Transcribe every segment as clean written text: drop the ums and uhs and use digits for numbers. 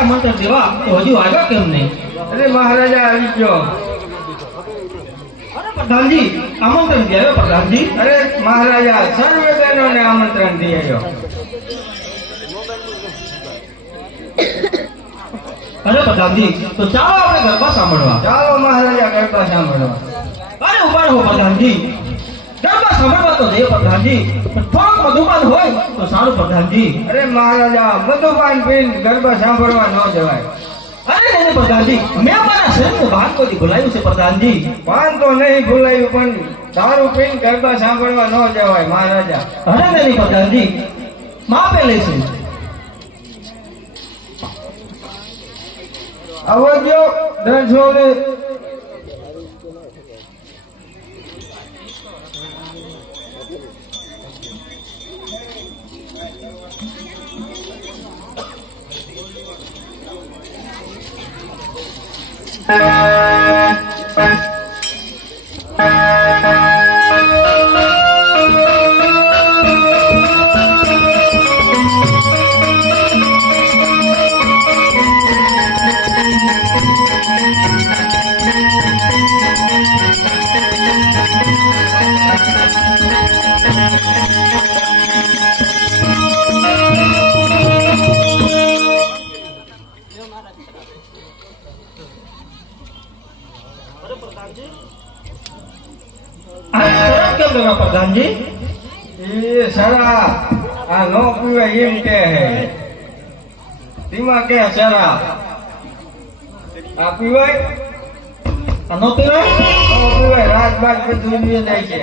આમંત્રણ દેવા તો હજુ આવ્યા કેમ નહીં? અરે મહારાજા આવી ગયો. અરે પ્રધાનજી આમંત્રણ દે આવ્યો પ્રધાનજી. અરે મહારાજા સર્વે બહેનોને આમંત્રણ દઈ આવ્યો. અરે પ્રધાનજી તો ચાલો આપણે ગરબા સાંભળવા. ચાલો મહારાજા ગરબા સાંભળવા. અરે ઉભા રહો પ્રધાનજી, ગરબા સાંભળવા તો જઈએ પ્રધાનજી, પણ થોડોક મધુપાન હોય તો સારું પ્રધાનજી. અરે મહારાજા મધુપાન પીને ગરબા સાંભળવા ન જવાય. અરે નહીં પ્રધાનજી, મેં અમારા શરીરને ભાન કોઈ ભૂલાયું છે પ્રધાનજી. પાન તો નહીં ભૂલાયું પણ દારૂ પીને ગરબા સાંભળવા ન જવાય મહારાજા. અરે નહીં પ્રધાનજી, માપે લઈશું. આવજો દર્શોને. પ્રધાનજી એ સરા આ નો પીવાય એમ કે હે. ધીમા કે સરા આ પીવાય? આ નો પીવાય? નો પીવાય. રાત બાદ બધું ઉડી જાય છે.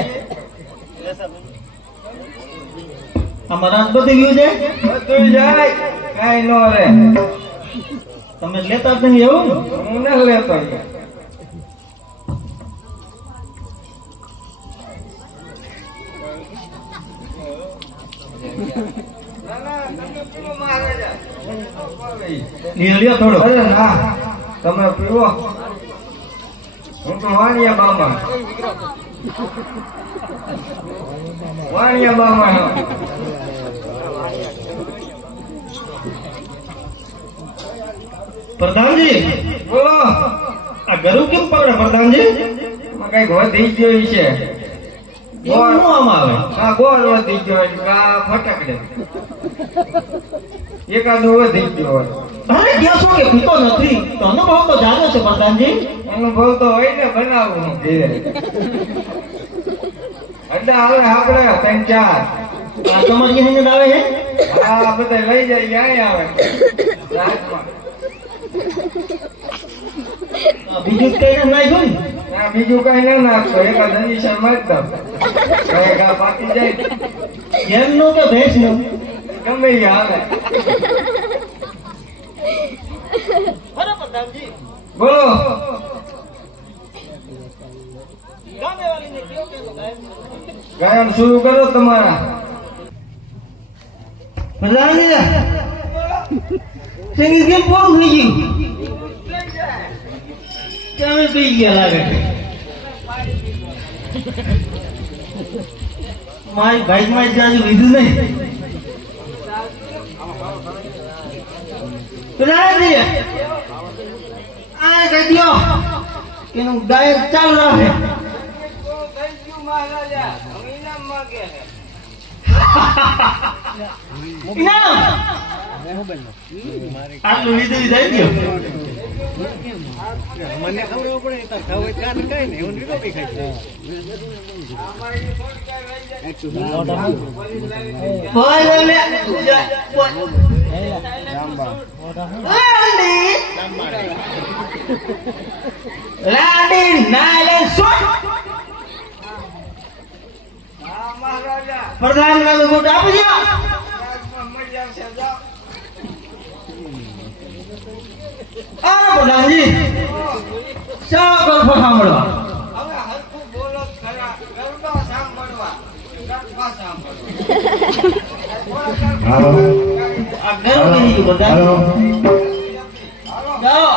આમાં રાત બધી ગયું છે, બધું જાય કઈ નો રે. તમે લેતા જ નહીં એવું? હું ન લેતો. લ્યો થોડો. અરે ના તમે પીવો. હું તો વાણિયા બામા. વાણિયા બામા. પ્રધાનજી બોલો. આ ગરુ કેમ પકડે પ્રધાનજી? કઈક વધી ગયો છે. એવું શું આમાં આવે? આ ગોળ વધી ગયો એટલે આ ફટકડે એકાદો વધી ગયો. અરે ત્યાં શું કે પીતો નથી તો અનુભવ તો જાજો છે પ્રધાનજી. અનુભવ તો હોય ને બનાવવું ધીરે. અડ્ડા આવે આપણે 3-4. આ તમારી અહીં આવે છે? હા બધા લઈ જાય અહીંયા આવે રાતમાં. બીજું કઈ નાખ્યું ને? ના બીજું કઈ ના નાખતો. એકાદ ઇન્જેક્શન મારી દઉં. ઘા પાકી જાય. એમ નું કે ભેંસ નું? ગમે એ હાલે. બોલો. ગાયન શરૂ કરો તમારા. પ્રધાનજી સંગીત કેમ પૂરું થઈ ગયું? તમે પી ગયા લાગે છે. મારી ભાઈ માં જાજુ લીધું નહીં. પ્રધાનજી આ કહી દો એનું ગાયક ચાલુ રાખે. આટલું લીધું થઈ ગયું. મને ખબર પડે તો ખાવ કાન કઈ ને હું લીધો બી ખાઈ પ્રધાન ગોટ આપજો. પ્રધાનજી ચાલો ગલ્ફો સાંભળવા. હવે હરખું બોલો ખરા. ગરબા સાંભળવા. ગરબા આ ઘર કરી દીધું બધા. જાઓ.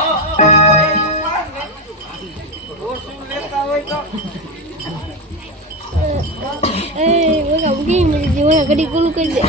લેતા હોય તો Eh, bukan mungkin dia orang kadi kulu kerja.